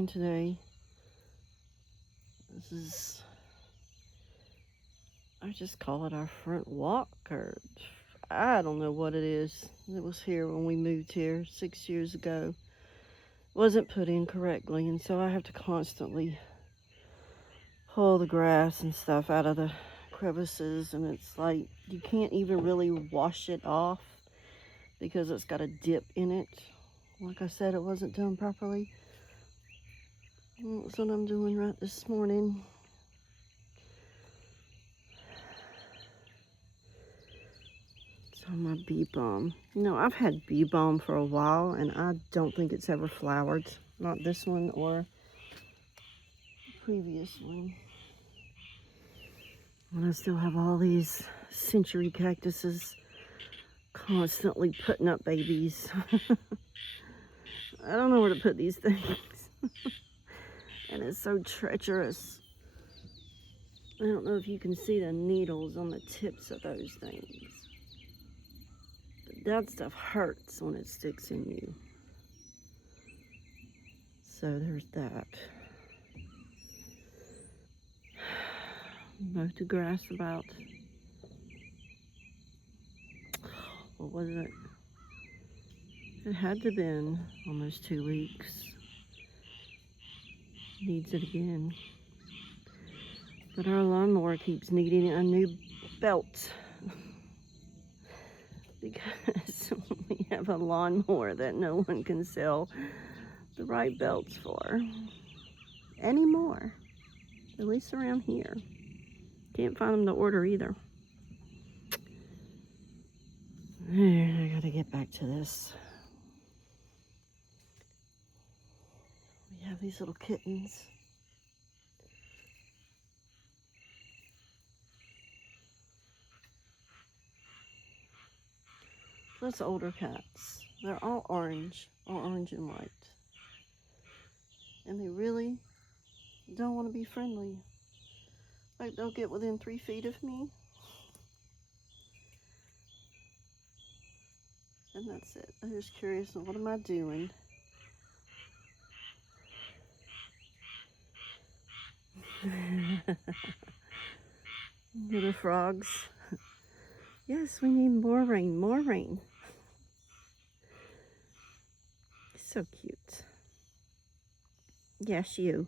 doing today. This is, I just call it our front walk, or I don't know what it is. It was here when we moved here 6 years ago. Wasn't put in correctly, and so I have to constantly pull the grass and stuff out of the crevices, and it's like you can't even really wash it off because it's got a dip in it. Like I said, it wasn't done properly. That's what I'm doing right this morning. It's on my bee balm. You know, I've had bee balm for a while, and I don't think it's ever flowered. Not this one or the previous one. And I still have all these century cactuses constantly putting up babies. I don't know where to put these things. And it's so treacherous. I don't know if you can see the needles on the tips of those things. But that stuff hurts when it sticks in you. So there's that. Mowed the grass about, what was it? It had to have been almost 2 weeks. Needs it again. But our lawnmower keeps needing a new belt. Because we have a lawnmower that no one can sell the right belts for anymore. At least around here. Can't find them to order either. I gotta get back to this. We have these little kittens. Plus older cats. They're all orange and white. And they really don't want to be friendly. Like, they'll get within 3 feet of me, and that's it. They're just curious, what am I doing? Little frogs. Yes, we need more rain, more rain. So cute. Yes, you.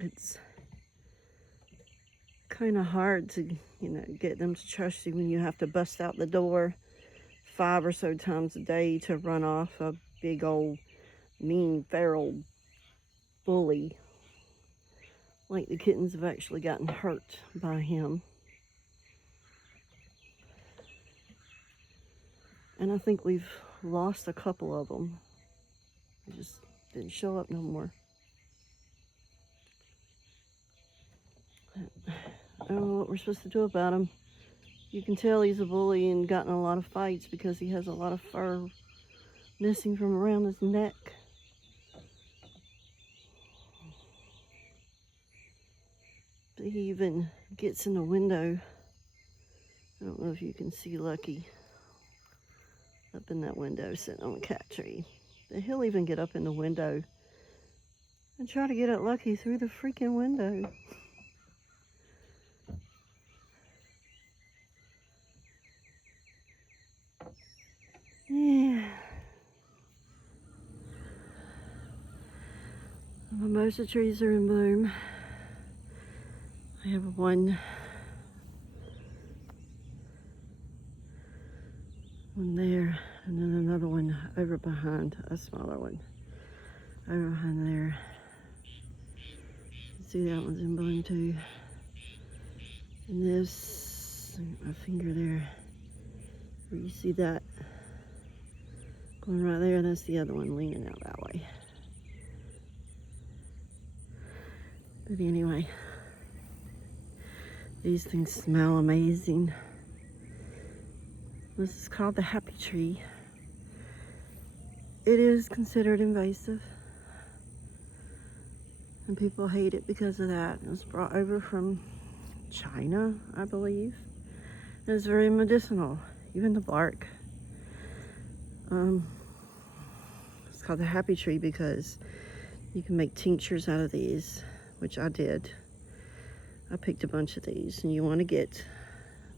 It's kind of hard to, get them to trust you when you have to bust out the door 5 or so times a day to run off a big old mean feral bully. Like, the kittens have actually gotten hurt by him. And I think we've lost a couple of them. They just didn't show up no more. I don't know what we're supposed to do about him. You can tell he's a bully and gotten a lot of fights because he has a lot of fur missing from around his neck. But he even gets in the window. I don't know if you can see Lucky up in that window sitting on a cat tree. But he'll even get up in the window and try to get at Lucky through the freaking window. Yeah. Mimosa trees are in bloom. I have one there, and then another one over behind, a smaller one over behind there. You see that one's in bloom too. And this, my finger there, where you see that going right there, that's the other one leaning out that way. But anyway, these things smell amazing. This is called the happy tree. It is considered invasive, and people hate it because of that. It was brought over from China, I believe. And it's very medicinal. even the bark. It's called the happy tree because you can make tinctures out of these, which I did. I picked a bunch of these, and you want to get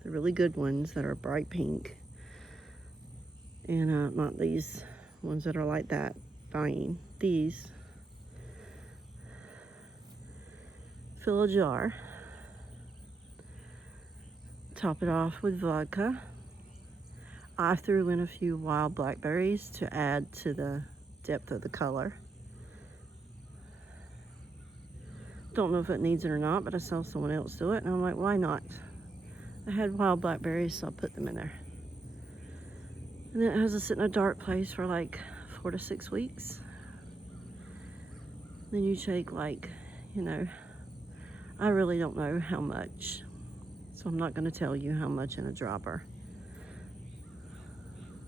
the really good ones that are bright pink, and not these ones that are like that fine. These. Fill a jar, top it off with vodka. I threw in a few wild blackberries to add to the depth of the color. Don't know if it needs it or not, but I saw someone else do it, and I'm like, why not? I had wild blackberries, so I put them in there. And then it has to sit in a dark place for like 4 to 6 weeks. Then you take like, you know, I really don't know how much, so I'm not going to tell you how much in a dropper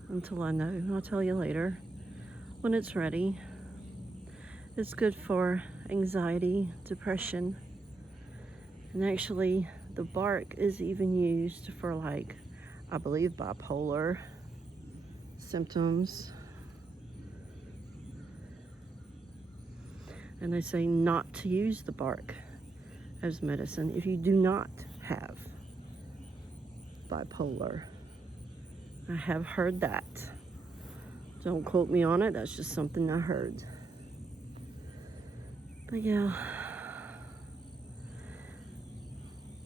until I know. I'll tell you later when it's ready. It's good for anxiety, depression, and actually the bark is even used for, like, I believe bipolar symptoms. And they say not to use the bark as medicine if you do not have bipolar. I have heard that. Don't quote me on it, that's just something I heard. But yeah.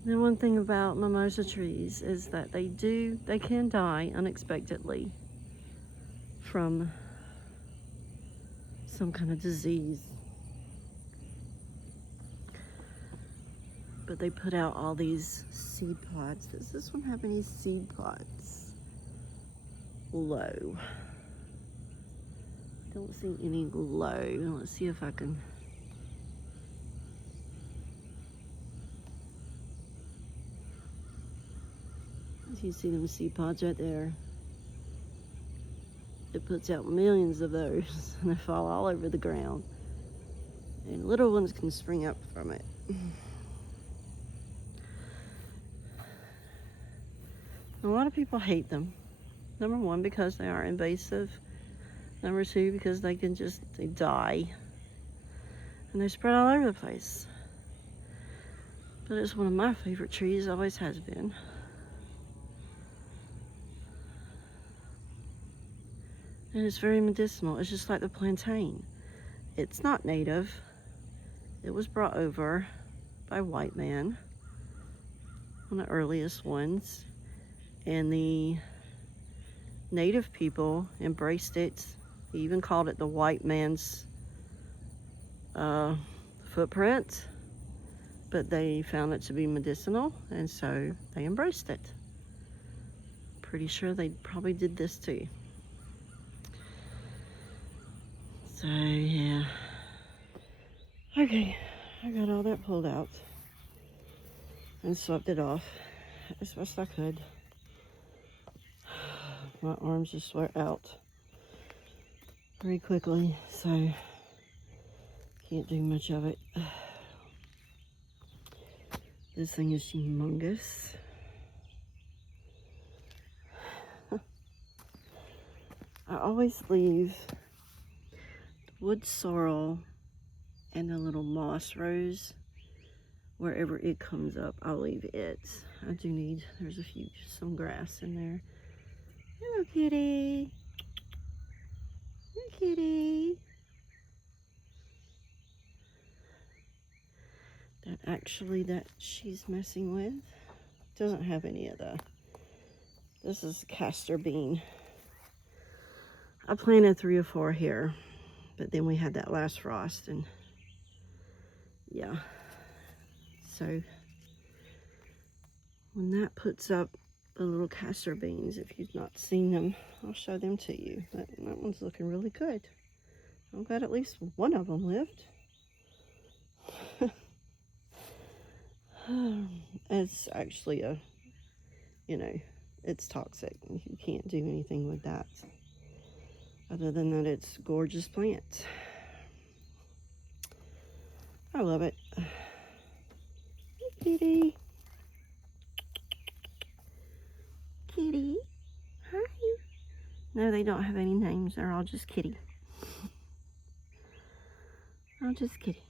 The one thing about mimosa trees is that they can die unexpectedly from some kind of disease. But they put out all these seed pods. Does this one have any seed pods? Low. Don't see any low. Let's see if I can. You see them seed pods right there. It puts out millions of those, and they fall all over the ground. And little ones can spring up from it. A lot of people hate them. Number one, because they are invasive. Number two, because they die. And they spread all over the place. But it's one of my favorite trees, always has been. And it's very medicinal. It's just like the plantain. It's not native. It was brought over by white man, one of the earliest ones. And the native people embraced it. He even called it the white man's footprint. But they found it to be medicinal, and so they embraced it. Pretty sure they probably did this too. So yeah. Okay, I got all that pulled out and swept it off as best I could. My arms just sweat out very quickly, so can't do much of it. This thing is humongous. I always leave wood sorrel and the little moss rose wherever it comes up. I'll leave it. I do need, there's some grass in there. Hello, kitty. Hey, kitty. That she's messing with doesn't have any of this is castor bean. I planted 3 or 4 here, but then we had that last frost, and yeah. So when that puts up the little castor beans, if you've not seen them, I'll show them to you. That one's looking really good. I'm glad at least one of them lived. It's actually it's toxic. You can't do anything with that. Other than that, it's a gorgeous plant. I love it. Hey, kitty. Kitty. No, they don't have any names. They're all just Kitty. All just Kitty.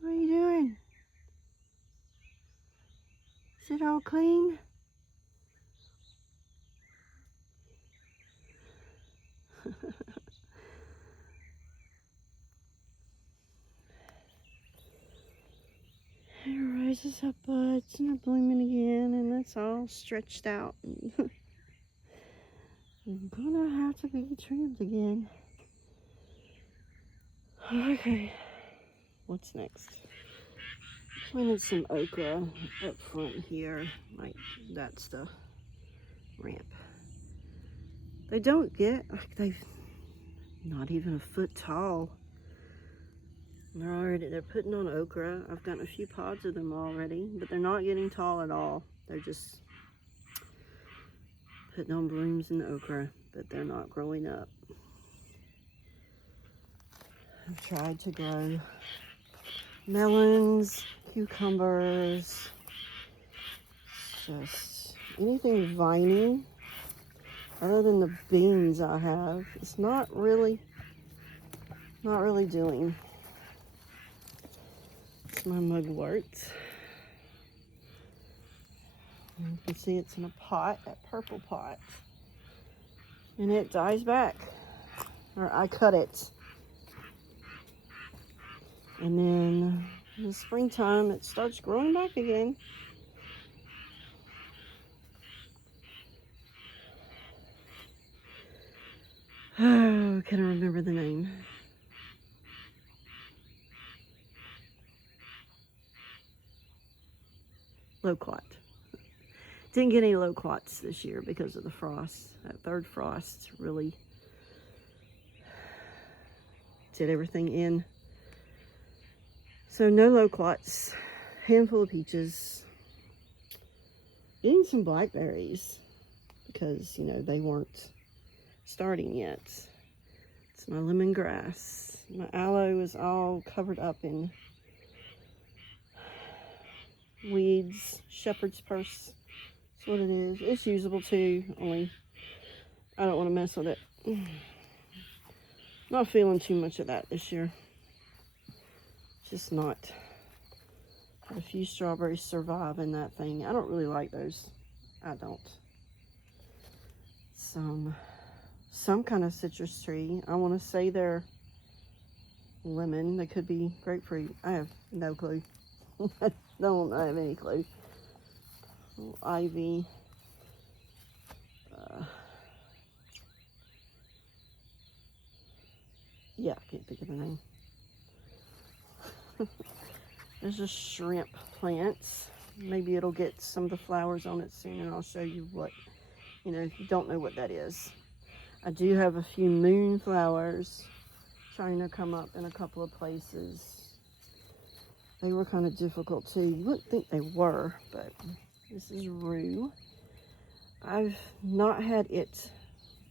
What are you doing? Is it all clean? It raises up buds and they're blooming again, and it's all stretched out. I'm gonna have to be trimmed again. Okay, what's next? Planted some okra up front here, like that's the ramp. They don't get, like, they've not even a foot tall. They're putting on okra. I've gotten a few pods of them already, but they're not getting tall at all. They're just putting on blooms in the okra, but they're not growing up. I've tried to grow melons, cucumbers, just anything viney other than the beans I have. It's not really doing. It's my mugwort. You can see it's in a pot, that purple pot, and it dies back, or I cut it. And then in the springtime, it starts growing back again. Oh, can I remember the name? Loquat. Didn't get any loquats this year because of the frost. That third frost really did everything in. So no loquats, handful of peaches, getting some blackberries because, you know, they weren't starting yet. It's my lemongrass. My aloe is all covered up in weeds, shepherd's purse. That's what it is. It's usable too, only I don't want to mess with it. Not feeling too much of that this year. Just not. Had a few strawberries survive in that thing. I don't really like those. I don't. Some kind of citrus tree. I want to say they're lemon. They could be grapefruit. I have no clue. I have any clue. Little ivy. Yeah, I can't think of the name. There's a shrimp plant. Maybe it'll get some of the flowers on it soon, and I'll show you what, you know, if you don't know what that is. I do have a few moonflowers trying to come up in a couple of places. They were kind of difficult too. You wouldn't think they were, but this is rue. I've not had it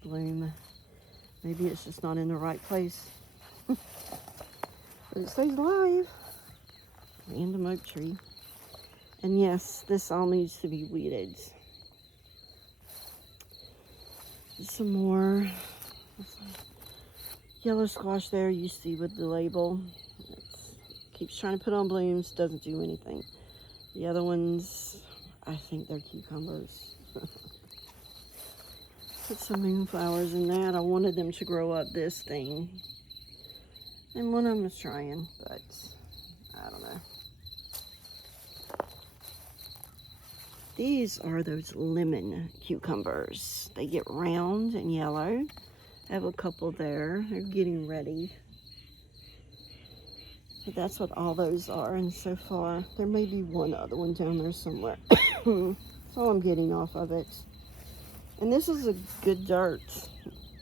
bloom. Maybe it's just not in the right place. But it stays alive. Random oak tree. And yes, this all needs to be weeded. Some more yellow squash there you see with the label. It keeps trying to put on blooms, doesn't do anything. The other ones, I think they're cucumbers. Put some moonflowers in that. I wanted them to grow up this thing. And one of them is trying, but I don't know. These are those lemon cucumbers. They get round and yellow. I have a couple there. They're getting ready. But that's what all those are. And so far, there may be one other one down there somewhere. That's all I'm getting off of it. And this is a good dirt.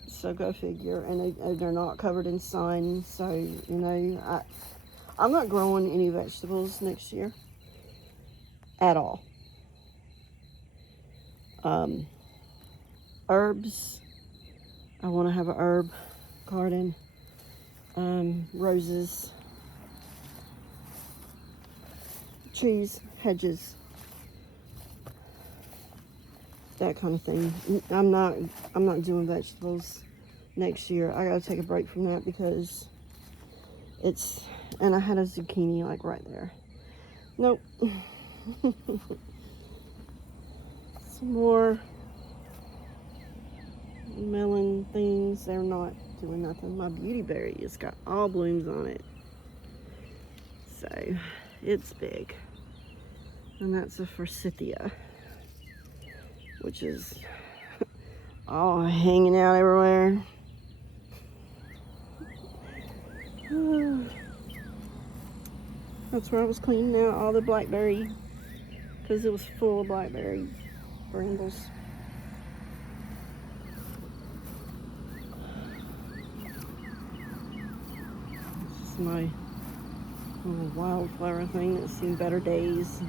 So go figure. And they're not covered in sun. So, you know, I'm not growing any vegetables next year at all. Herbs. I want to have an herb garden. Roses. Trees. Hedges. that kind of thing. I'm not doing vegetables next year. I gotta take a break from that because and I had a zucchini like right there. Nope. Some more melon things. They're not doing nothing. My beauty berry has got all blooms on it. So it's big. And that's a forsythia, which is all hanging out everywhere. That's where I was cleaning out all the blackberry because it was full of blackberry brambles. This is my little wildflower thing that's seen better days.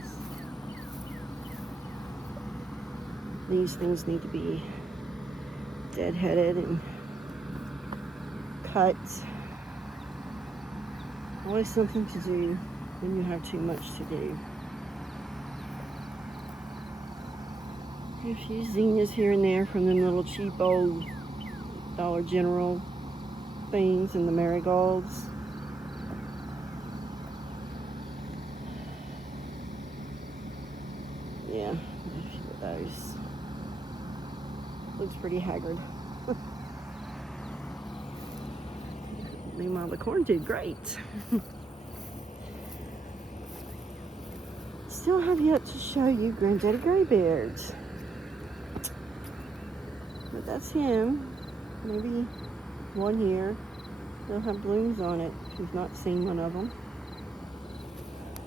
These things need to be deadheaded and cut. Always something to do when you have too much to do. A few zinnias here and there from them little cheap old Dollar General things and the marigolds. Yeah, a few of those. Looks pretty haggard. Meanwhile, the corn did great. Still have yet to show you Granddaddy Graybeard. But that's him. Maybe 1 year. They'll have blooms on it if you've not seen one of them.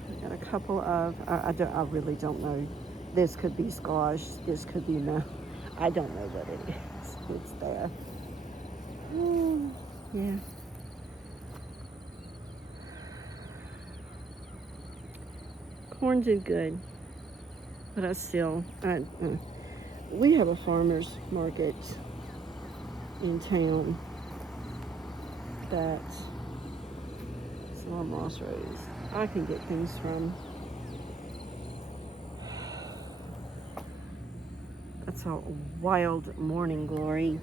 I got a couple of, I really don't know. This could be squash. This could be no. I don't know what it is. It's there. Yeah. Corn did good, but we have a farmer's market in town that's on Moss Rose. I can get things from. That's a wild morning glory.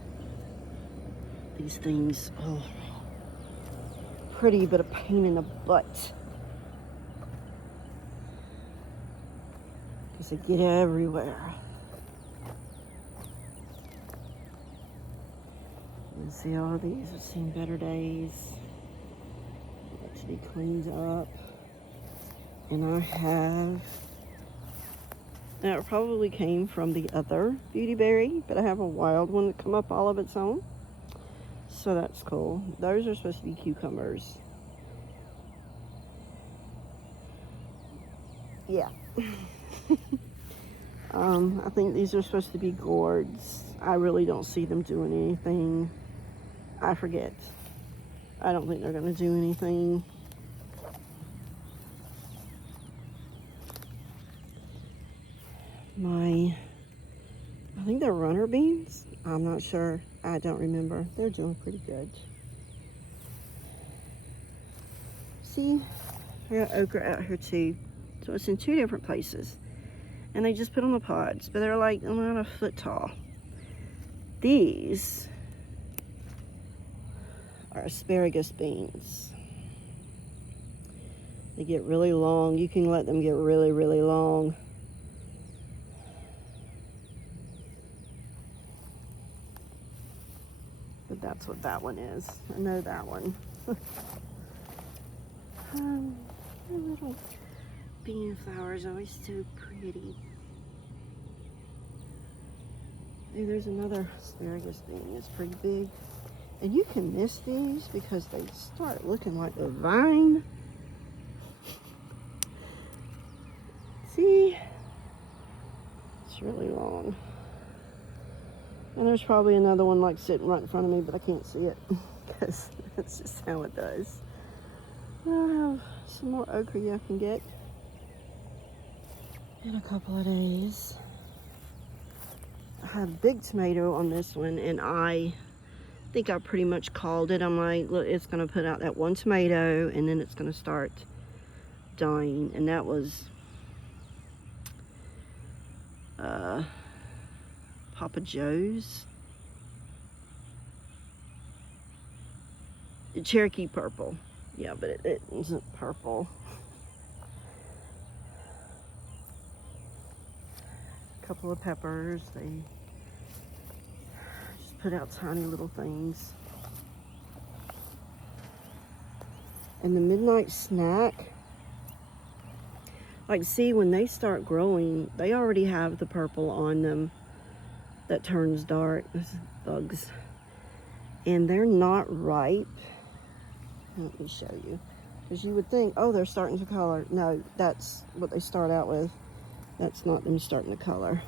These things, pretty, but a pain in the butt. Because they get everywhere. You see all these have seen better days. Got to be cleaned up. And I have, now it probably came from the other beauty berry, but I have a wild one that come up all of its own. So that's cool. Those are supposed to be cucumbers. Yeah. I think these are supposed to be gourds. I really don't see them doing anything. I forget. I don't think they're going to do anything. I think they're runner beans. I'm not sure. I don't remember. They're doing pretty good. See, I got okra out here too. So it's in 2 different places. And they just put on the pods, but they're like about a foot tall. These are asparagus beans. They get really long. You can let them get really, really long. But that's what that one is. I know that one. The little bean flowers are always so pretty. Hey, there's another asparagus bean. It's pretty big. And you can miss these because they start looking like a vine. See? It's really long. And there's probably another one like sitting right in front of me, but I can't see it because that's just how it does. I'll have some more okra I can get in a couple of days. I have a big tomato on this one, and I think I pretty much called it. I'm like, look, it's going to put out that one tomato, and then it's going to start dying. And that was, Papa Joe's. Cherokee purple. Yeah, but it isn't purple. A couple of peppers. They just put out tiny little things. And the midnight snack, like, see, when they start growing, they already have the purple on them that turns dark. This is bugs. And they're not ripe. Let me show you. Because you would think, oh, they're starting to color. No, that's what they start out with. That's not them starting to color.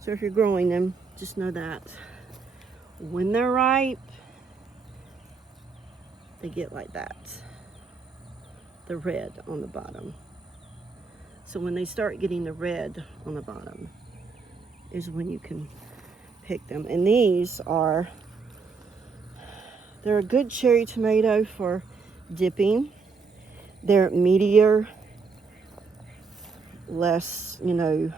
So if you're growing them, just know that. When they're ripe, they get like that. The red on the bottom. So when they start getting the red on the bottom is when you can pick them. And these are, they're a good cherry tomato for dipping. They're meatier, less, you know,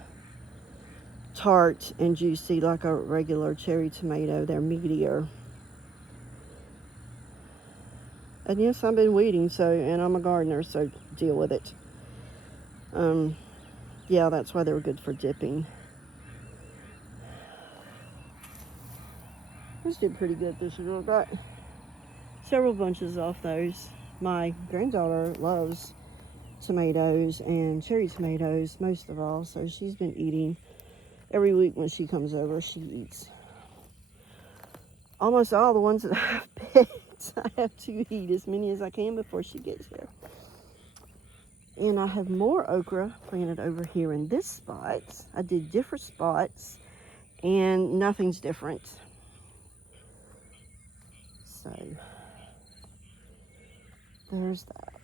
tart and juicy like a regular cherry tomato. They're meatier. And yes, I've been weeding, and I'm a gardener, so deal with it. Yeah, that's why they were good for dipping. Those did pretty good this year. I got several bunches off those. My granddaughter loves tomatoes and cherry tomatoes most of all, so she's been eating. Every week when she comes over, she eats almost all the ones that I've picked. I have to eat as many as I can before she gets here. And I have more okra planted over here in this spot. I did different spots and nothing's different. So there's that.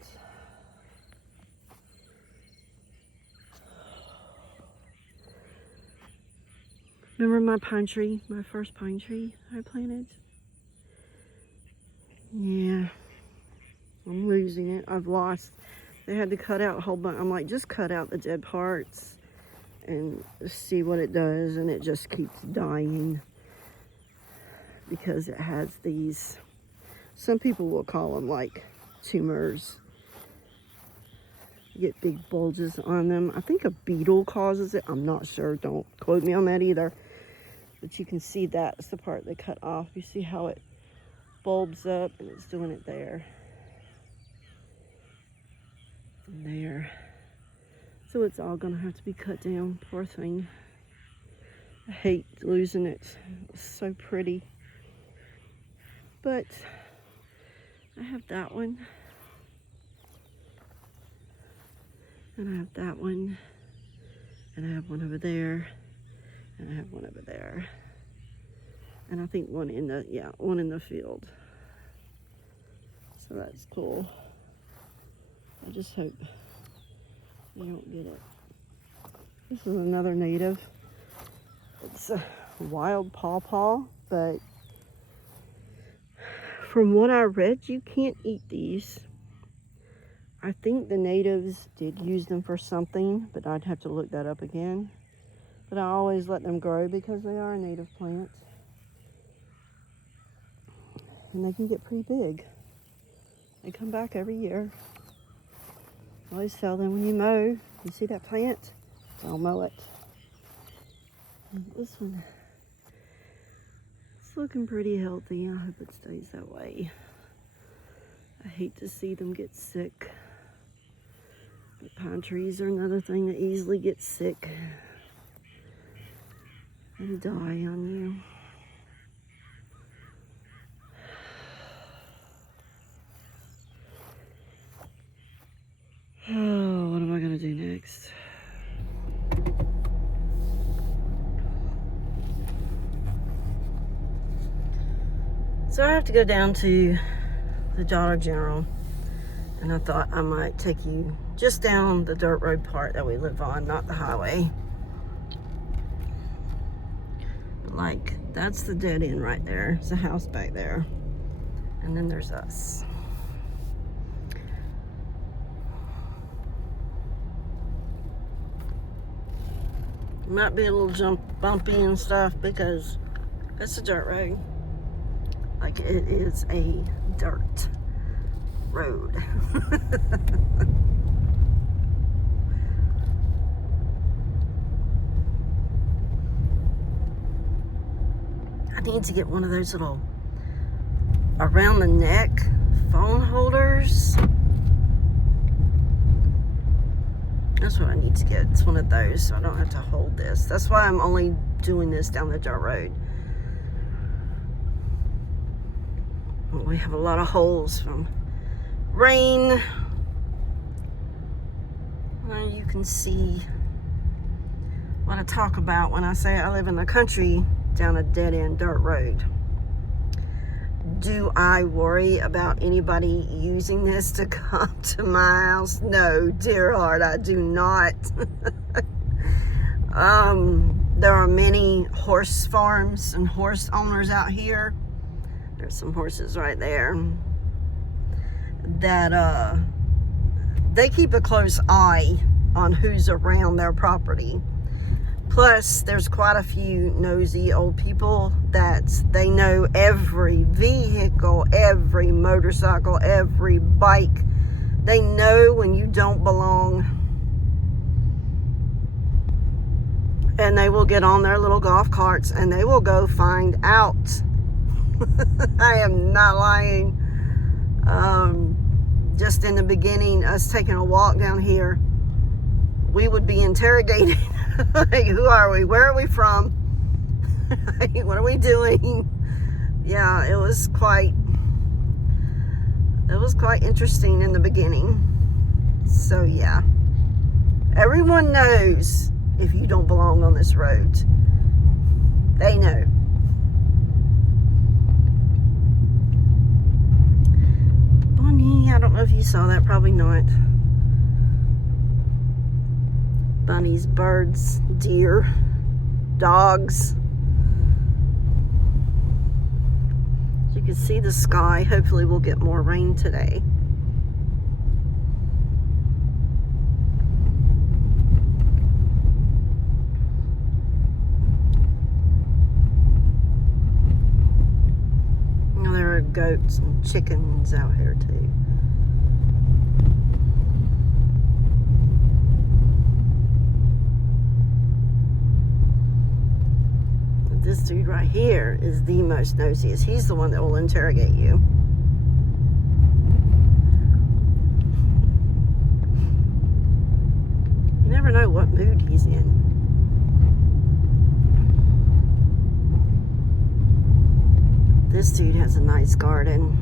Remember my pine tree, my first pine tree I planted? Yeah, I'm losing it. I've lost. They had to cut out a whole bunch. I'm like, just cut out the dead parts and see what it does. And it just keeps dying because it has these, some people will call them like tumors. You get big bulges on them. I think a beetle causes it. I'm not sure. Don't quote me on that either. But you can see that's the part they cut off. You see how it bulbs up, and it's doing it there. And there. So it's all gonna have to be cut down. Poor thing. I hate losing it. It was so pretty. But I have that one. And I have that one. And I have one over there. And I have one over there. And I think one in the field. So that's cool. I just hope they don't get it. This is another native. It's a wild pawpaw, but from what I read, you can't eat these. I think the natives did use them for something, but I'd have to look that up again. But I always let them grow because they are a native plant. And they can get pretty big. They come back every year. I always tell them, when you mow, you see that plant? Don't mow it. And this one, it's looking pretty healthy. I hope it stays that way. I hate to see them get sick. But pine trees are another thing that easily gets sick and die on you. Oh, what am I gonna do next? So I have to go down to the Dollar General, and I thought I might take you just down the dirt road part that we live on, not the highway. Like, that's the dead end right there. There's a house back there. And then there's us. It might be a little bumpy and stuff because it's a dirt road. Like, it is a dirt road. I need to get one of those little around the neck phone holders. That's what I need to get. It's one of those so I don't have to hold this. That's why I'm only doing this down the dirt road. We have a lot of holes from rain. Well, you can see what I talk about when I say I live in the country down a dead-end dirt road. Do I worry about anybody using this to come to my house? No, dear heart, I do not. There are many horse farms and horse owners out here. There's some horses right there that they keep a close eye on who's around their property. Plus, there's quite a few nosy old people that they know every vehicle, every motorcycle, every bike. They know when you don't belong. And they will get on their little golf carts and they will go find out. I am not lying. Just in the beginning, us taking a walk down here, we would be interrogated. Like, who are we? Where are we from? What are we doing? Yeah, it was quite interesting in the beginning. So yeah, everyone knows if you don't belong on this road. They know. Bunny, I don't know if you saw that, probably not. Bunnies, birds, deer, dogs. As you can see the sky, hopefully we'll get more rain today. Now there are goats and chickens out here too. This dude right here is the most nosiest. He's the one that will interrogate you. You never know what mood he's in. This dude has a nice garden.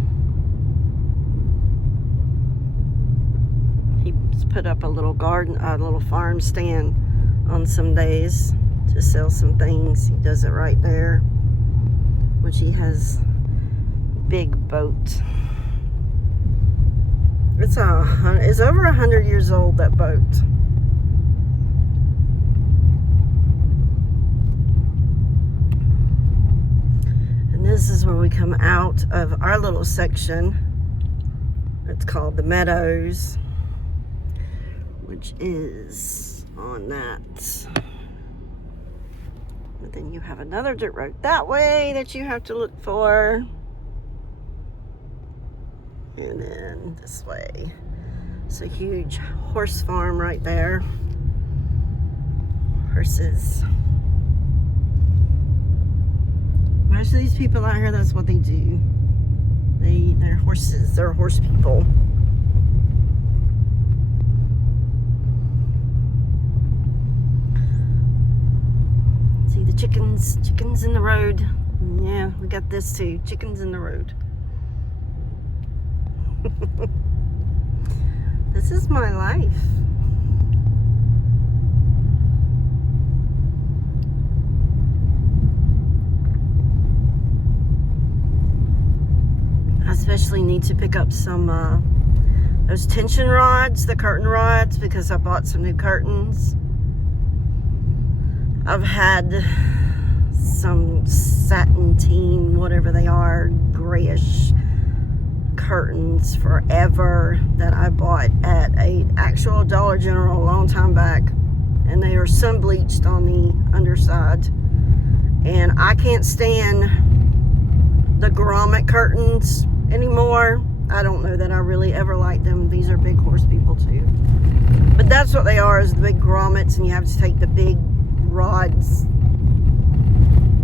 He's put up a little garden, a little farm stand on some days to sell some things. He does it right there, which he has big boat. It's over 100 years old, that boat. And this is where we come out of our little section. It's called the Meadows, which is on that. But then you have another dirt road that way that you have to look for. And then this way. It's a huge horse farm right there. Horses. Most of these people out here, that's what they do. They're horses. They're horse people. See the chickens in the road. Yeah, we got this too. Chickens in the road. This is my life. I especially need to pick up some those tension rods, the curtain rods, because I bought some new curtains. I've had some satinine, whatever they are, grayish curtains forever that I bought at a actual Dollar General a long time back, and they are sun bleached on the underside. And I can't stand the grommet curtains anymore. I don't know that I really ever liked them. These are big horse people too. But that's what they are, is the big grommets, and you have to take the big rods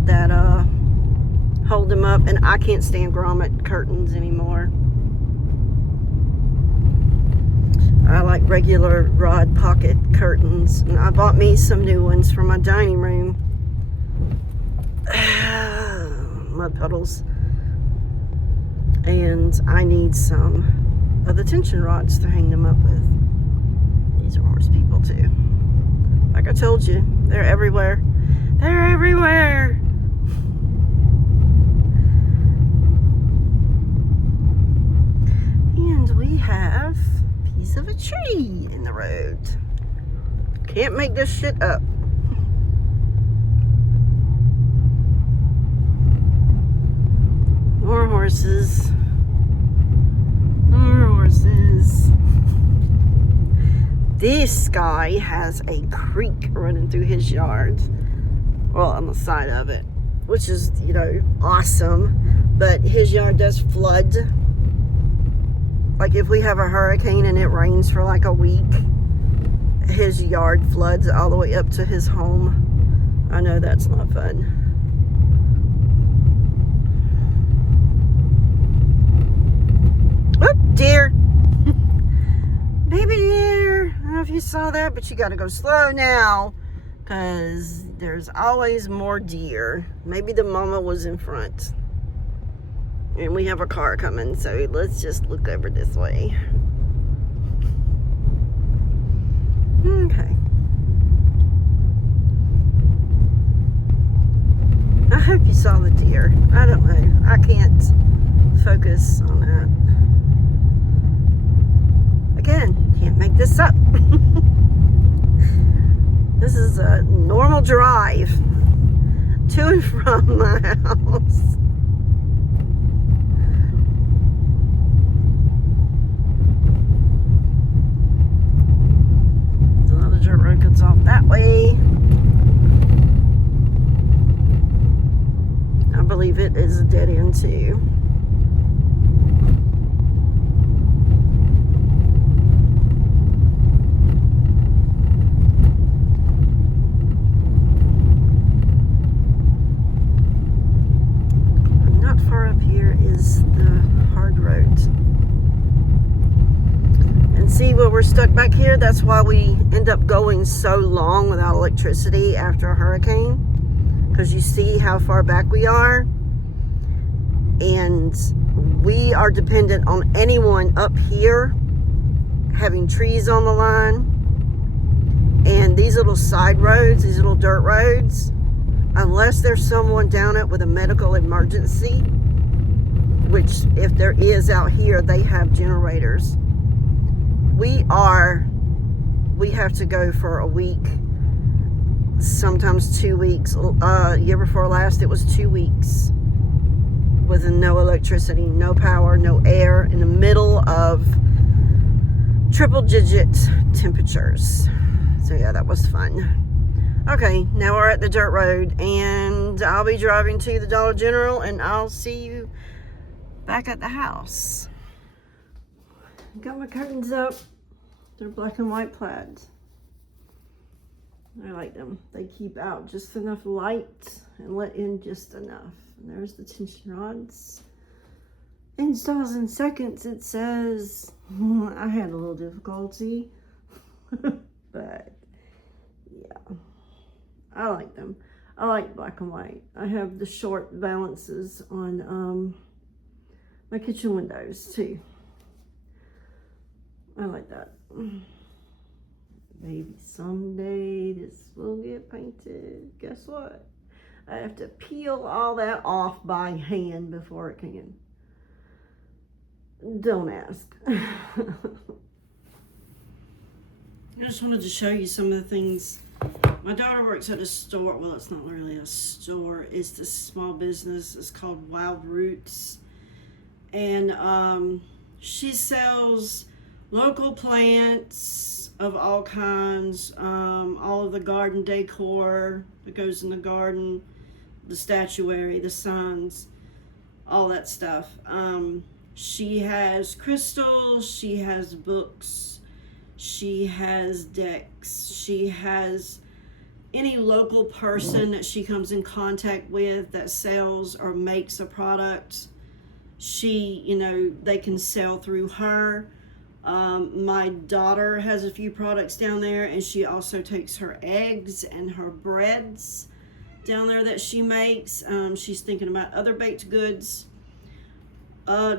that hold them up. And I can't stand grommet curtains anymore. I like regular rod pocket curtains. And I bought me some new ones for my dining room. Mud puddles. And I need some of the tension rods to hang them up with. These are horse people too. Like I told you, they're everywhere. They're everywhere. And we have a piece of a tree in the road. Can't make this shit up. More horses. More horses. This guy has a creek running through his yard. Well, on the side of it, which is, you know, awesome. But his yard does flood. Like if we have a hurricane and it rains for like a week, his yard floods all the way up to his home. I know that's not fun. Whoop, deer. Baby deer. I don't know if you saw that, but you gotta go slow now, because there's always more deer. Maybe the mama was in front. And we have a car coming, so let's just look over this way. Okay. I hope you saw the deer. I don't know. I can't focus on that. Again, can't make this up. This is a normal drive to and from my house. There's another dirt road cuts off that way. I believe it is a dead end too. We're stuck back here. That's why we end up going so long without electricity after a hurricane, because you see how far back we are, and we are dependent on anyone up here having trees on the line. And these little side roads, these little dirt roads, unless there's someone down it with a medical emergency, which if there is out here, they have generators. We have to go for a week, sometimes 2 weeks. Year before last, it was 2 weeks with no electricity, no power, no air, in the middle of triple-digit temperatures. So yeah, that was fun. Okay, now we're at the dirt road, and I'll be driving to the Dollar General, and I'll see you back at the house. Got my curtains up. They're black and white plaids. I like them. They keep out just enough light and let in just enough. And there's the tension rods. Installs in seconds, it says. I had a little difficulty. But yeah, I like them. I like black and white. I have the short valances on my kitchen windows too. I like that. Maybe someday this will get painted. Guess what? I have to peel all that off by hand before it can. Don't ask. I just wanted to show you some of the things. My daughter works at a store. Well, it's not really a store. It's this small business. It's called Wild Roots. And she sells local plants, of all kinds, all of the garden decor that goes in the garden, the statuary, the signs, all that stuff. She has crystals, she has books, she has decks, she has any local person that she comes in contact with that sells or makes a product. They can sell through her. My daughter has a few products down there, and she also takes her eggs and her breads down there that she makes. She's thinking about other baked goods,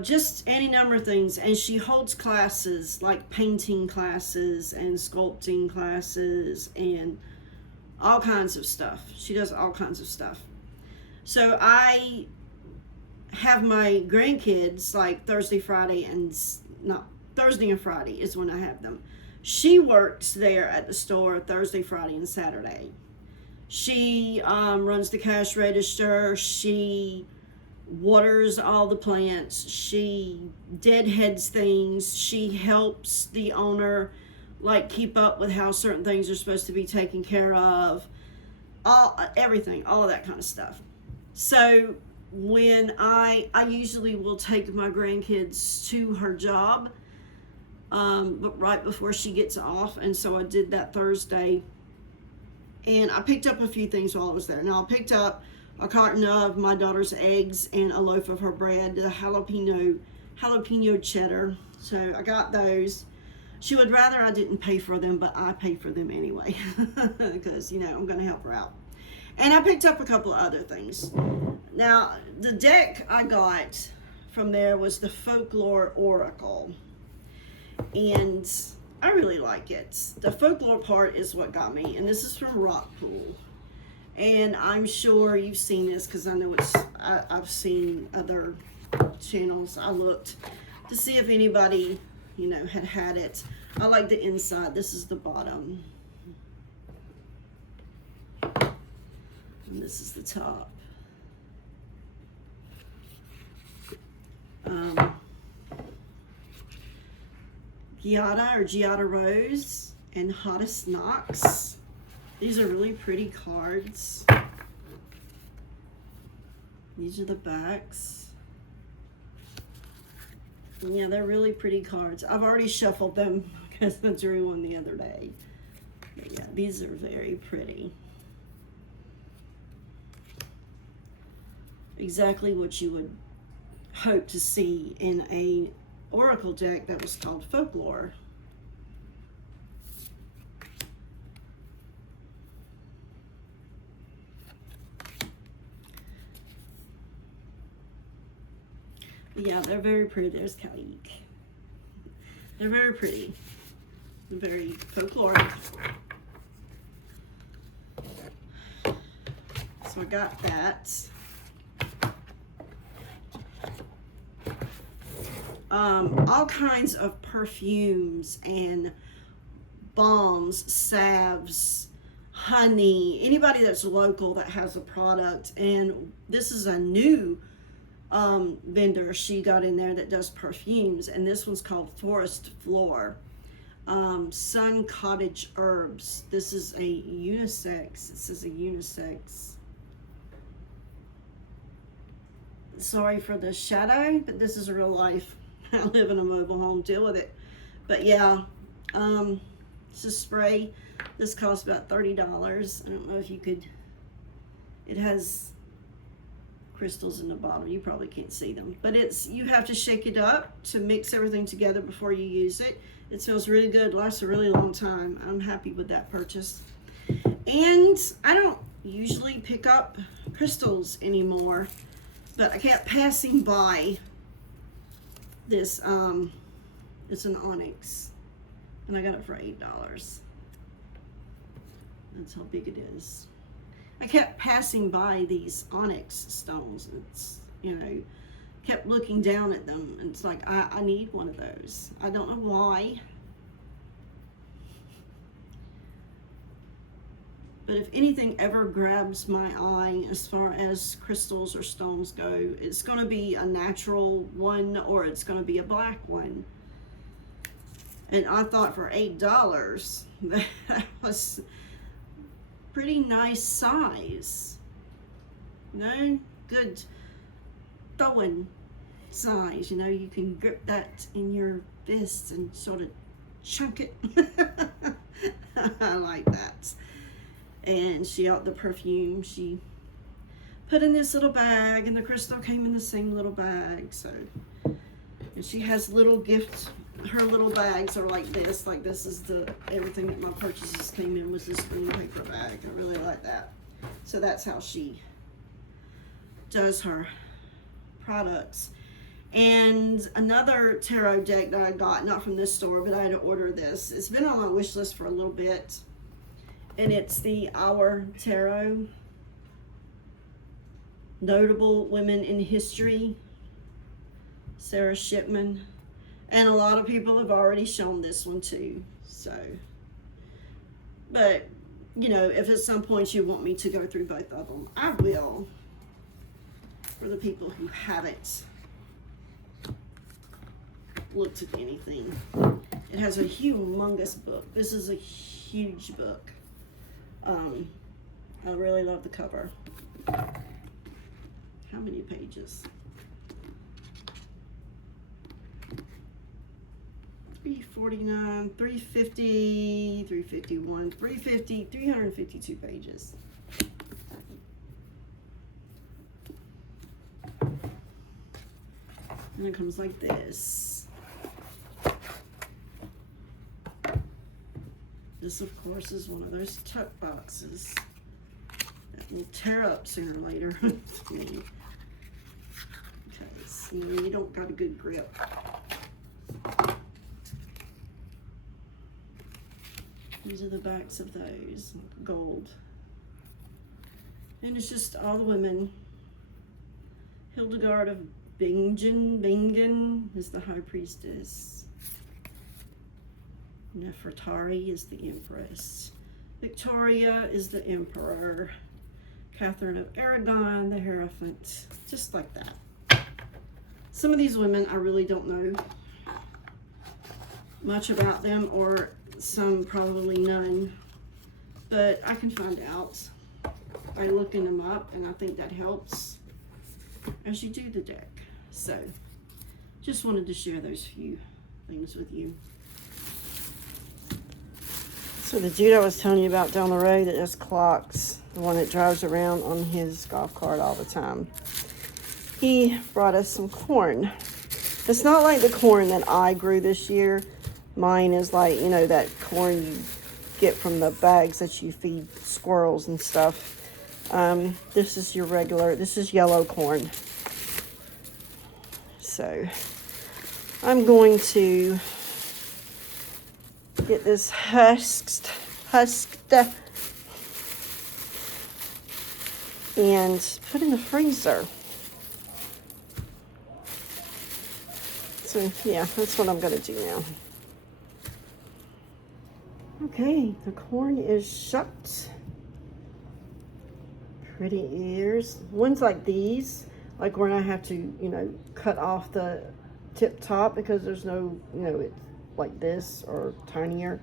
just any number of things. And she holds classes like painting classes and sculpting classes and all kinds of stuff. She does all kinds of stuff. So I have my grandkids like Thursday, Friday, and not Thursday and Friday is when I have them. She works there at the store Thursday, Friday, and Saturday. She runs the cash register. She waters all the plants. She deadheads things. She helps the owner like keep up with how certain things are supposed to be taken care of. Everything, all of that kind of stuff. So when I usually will take my grandkids to her job, but right before she gets off, and so I did that Thursday, and I picked up a few things while I was there. Now I picked up a carton of my daughter's eggs and a loaf of her bread, the jalapeno cheddar. So I got those. She would rather I didn't pay for them, but I pay for them anyway because I'm going to help her out. And I picked up a couple of other things. Now, the deck I got from there was the Folklore Oracle, and I really like it. The folklore part is what got me, and this is from Rockpool. And I'm sure you've seen this because I know I've seen other channels. I looked to see if anybody, had it. I like the inside. This is the bottom. And this is the top. Giada Rose and Hottest Knox. These are really pretty cards. These are the backs. Yeah, they're really pretty cards. I've already shuffled them because I drew one the other day. But yeah, these are very pretty. Exactly what you would hope to see in a oracle deck that was called Folklore. Yeah, they're very pretty. There's Kalik. They're very pretty. Very folkloric. So I got that. All kinds of perfumes and balms, salves, honey, anybody that's local that has a product. And this is a new vendor she got in there that does perfumes, and this one's called Forest Floor. Sun Cottage Herbs. This is a unisex. It says a unisex. Sorry for the shadow, but this is real life. I live in a mobile home, deal with it. But yeah, it's a spray. This costs about $30. I don't know if you could, it has crystals in the bottom. You probably can't see them, but you have to shake it up to mix everything together before you use it. It smells really good, lasts a really long time. I'm happy with that purchase. And I don't usually pick up crystals anymore, but I kept passing by this, it's an onyx, and I got it for $8. That's how big it is. I kept passing by these onyx stones. It's, kept looking down at them, and it's like, I need one of those. I don't know why. But if anything ever grabs my eye as far as crystals or stones go, it's going to be a natural one or it's going to be a black one. And I thought for $8 that was pretty nice size. Good throwing size. You can grip that in your fist and sort of chunk it. I like that. And she got the perfume. She put in this little bag, and the crystal came in the same little bag. So, and she has little gifts. Her little bags are like this. Like this is everything that my purchases came in was this green paper bag. I really like that. So that's how she does her products. And another tarot deck that I got, not from this store, but I had to order this. It's been on my wish list for a little bit. And it's the Our Tarot. Notable Women in History. Sarah Shipman. And a lot of people have already shown this one too. So, but, if at some point you want me to go through both of them, I will. For the people who haven't looked at anything. It has a humongous book. This is a huge book. I really love the cover. How many pages? 349, 350, 351, 350, 352 pages. And it comes like this. This, of course, is one of those tuck boxes that will tear up sooner or later. Okay, see, you don't got a good grip. These are the backs of those, gold. And it's just all the women. Hildegard of Bingen is the High Priestess. Nefertari is the Empress. Victoria is the Emperor. Catherine of Aragon, the Hierophant. Just like that. Some of these women, I really don't know much about them, or some probably none. But I can find out by looking them up, and I think that helps as you do the deck. So, just wanted to share those few things with you. So the dude I was telling you about down the road that does clocks, the one that drives around on his golf cart all the time, he brought us some corn. It's not like the corn that I grew this year. Mine is like, that corn you get from the bags that you feed squirrels and stuff. This is this is yellow corn. So I'm going to get this husked and put in the freezer. So yeah, that's what I'm going to do now. Okay, the corn is shucked. Pretty ears. Ones like these, like when I have to, cut off the tip top because there's no, it's like this or tinier.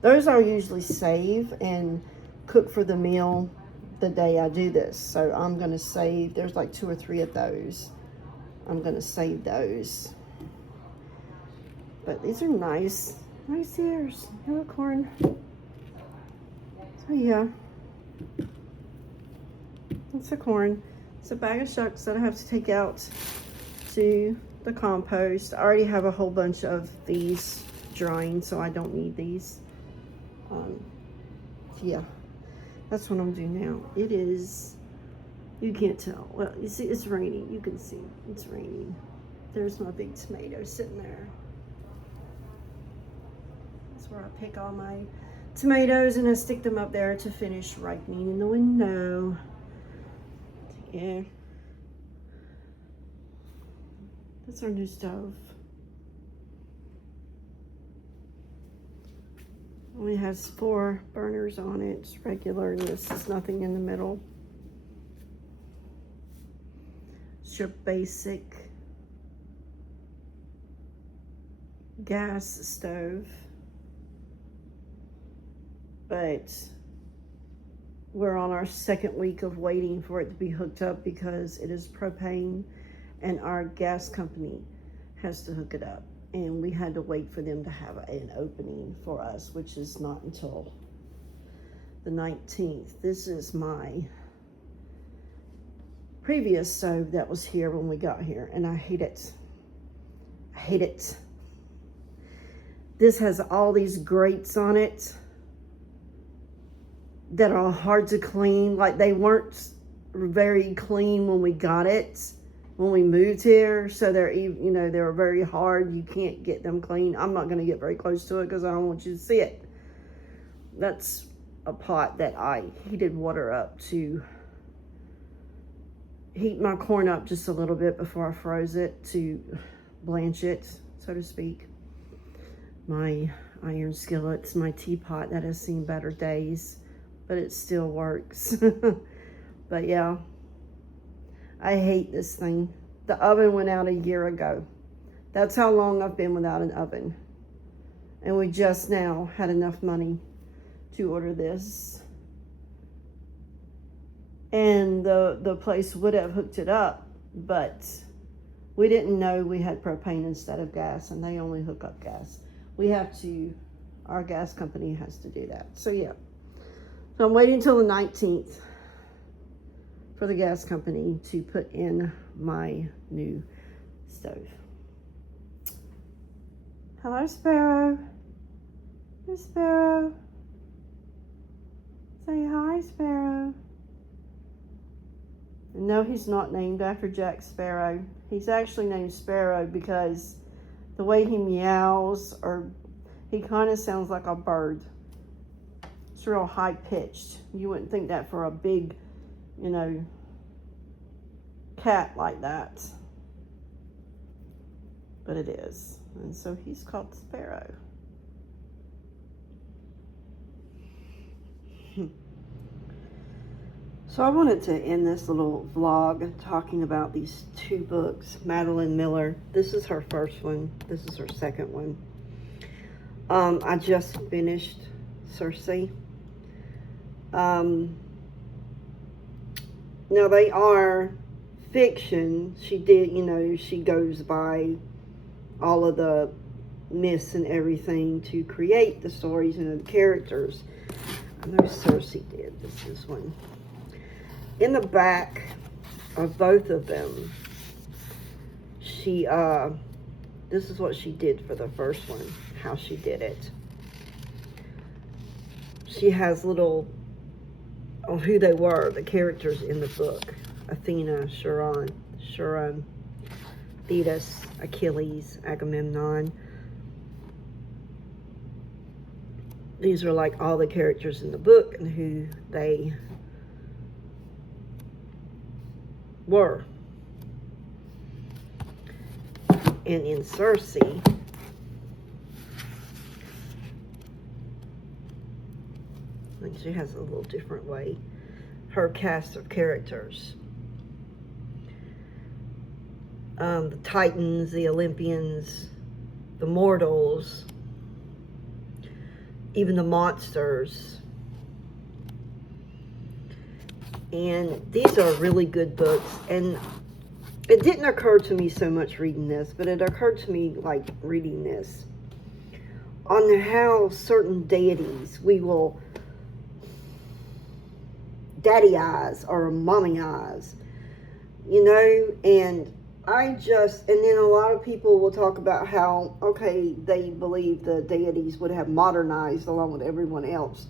Those I'll usually save and cook for the meal the day I do this. So I'm going to save, there's like 2 or 3 of those. I'm going to save those. But these are nice ears. Yellow corn. So yeah. That's the corn. It's a bag of shucks that I have to take out to the compost. I already have a whole bunch of these drying, so I don't need these. Yeah, that's what I'm doing now. It is, you can't tell. Well, you see, it's raining. You can see it's raining. There's my big tomato sitting there. That's where I pick all my tomatoes and I stick them up there to finish ripening in the window. Yeah. That's our new stove. Only has 4 burners on it. It's regular, and this is nothing in the middle. It's your basic gas stove, but we're on our second week of waiting for it to be hooked up because it is propane and our gas company has to hook it up. And we had to wait for them to have an opening for us, which is not until the 19th. This is my previous stove that was here when we got here, and I hate it. I hate it. This has all these grates on it that are hard to clean. Like, they weren't very clean when we got it, when we moved here. So they're, you know, they're very hard. You can't get them clean. I'm not going to get very close to it because I don't want you to see it. That's a pot that I heated water up to heat my corn up just a little bit before I froze it, to blanch it, so to speak. My iron skillet's my teapot that has seen better days, but it still works. But yeah, I hate this thing. The oven went out a year ago. That's how long I've been without an oven. And we just now had enough money to order this. And the place would have hooked it up, but we didn't know we had propane instead of gas, and they only hook up gas. We have to, our gas company has to do that. So yeah, so I'm waiting until the 19th for the gas company to put in my new stove. Hello, Sparrow. Hey, Sparrow. Say hi, Sparrow. No, he's not named after Jack Sparrow. He's actually named Sparrow because the way he meows, or he kind of sounds like a bird. It's real high pitched. You wouldn't think that for a big, you know, cat like that. But it is. And so he's called Sparrow. So I wanted to end this little vlog talking about these two books. Madeline Miller. This is her first one. This is her second one. I just finished Circe. Now they are fiction. She did, you know, she goes by all of the myths and everything to create the stories and the characters. I know Circe did. This is one. In the back of both of them, she, this is what she did for the first one, how she did it. She has little, on who they were, the characters in the book. Athena, Chiron, Thetis, Achilles, Agamemnon. These are like all the characters in the book and who they were. And in Circe, and she has a little different way, her cast of characters. The Titans, the Olympians, the mortals, even the monsters. And these are really good books, and it didn't occur to me so much reading this, but it occurred to me like reading this on how certain deities we will daddy eyes or mommy eyes, you know. And and then a lot of people will talk about how, okay, they believe the deities would have modernized along with everyone else.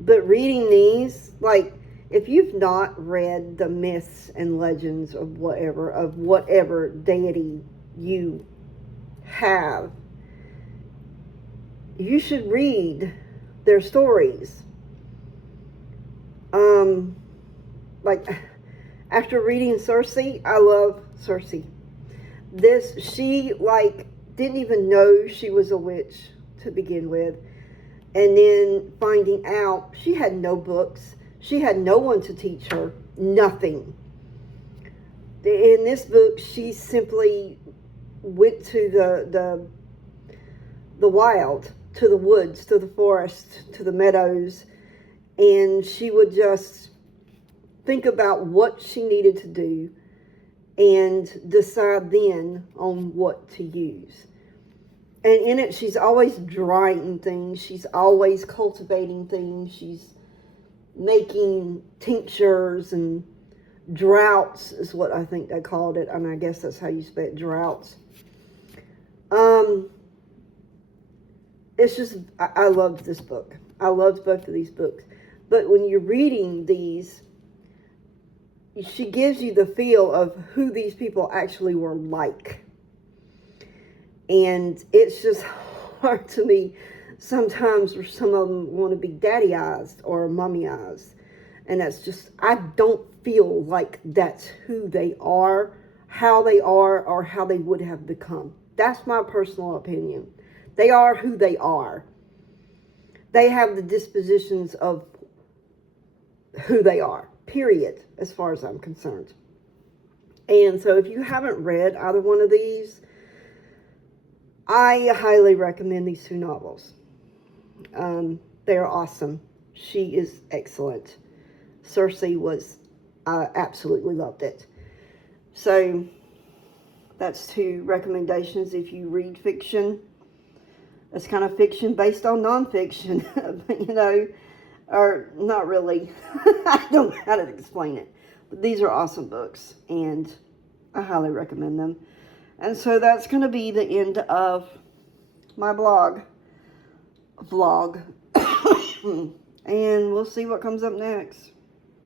But reading these, like, if you've not read the myths and legends of whatever deity you have, you should read their stories. Like, after reading Circe, I love Circe. She, like, didn't even know she was a witch to begin with. And then finding out she had no books. She had no one to teach her. Nothing. In this book, she simply went to the wild, to the woods, to the forest, to the meadows, and she would just think about what she needed to do and decide then on what to use. And in it, she's always drying things. She's always cultivating things. She's making tinctures and droughts is what I think they called it. I mean, I guess that's how you spell it, droughts. It's just, I loved this book. I loved both of these books. But when you're reading these, she gives you the feel of who these people actually were like. And it's just hard to me sometimes for some of them want to be daddy-ized or mommy-ized. And that's just, I don't feel like that's who they are, how they are, or how they would have become. That's my personal opinion. They are who they are. They have the dispositions of who they are, period, as far as I'm concerned. And so if you haven't read either one of these, I highly recommend these two novels. They're awesome. She is excellent. Circe was, I absolutely loved it. So that's two recommendations if you read fiction. It's kind of fiction based on nonfiction, you know, or not really. I don't know how to explain it. But these are awesome books, and I highly recommend them. And so that's going to be the end of my vlog. And we'll see what comes up next.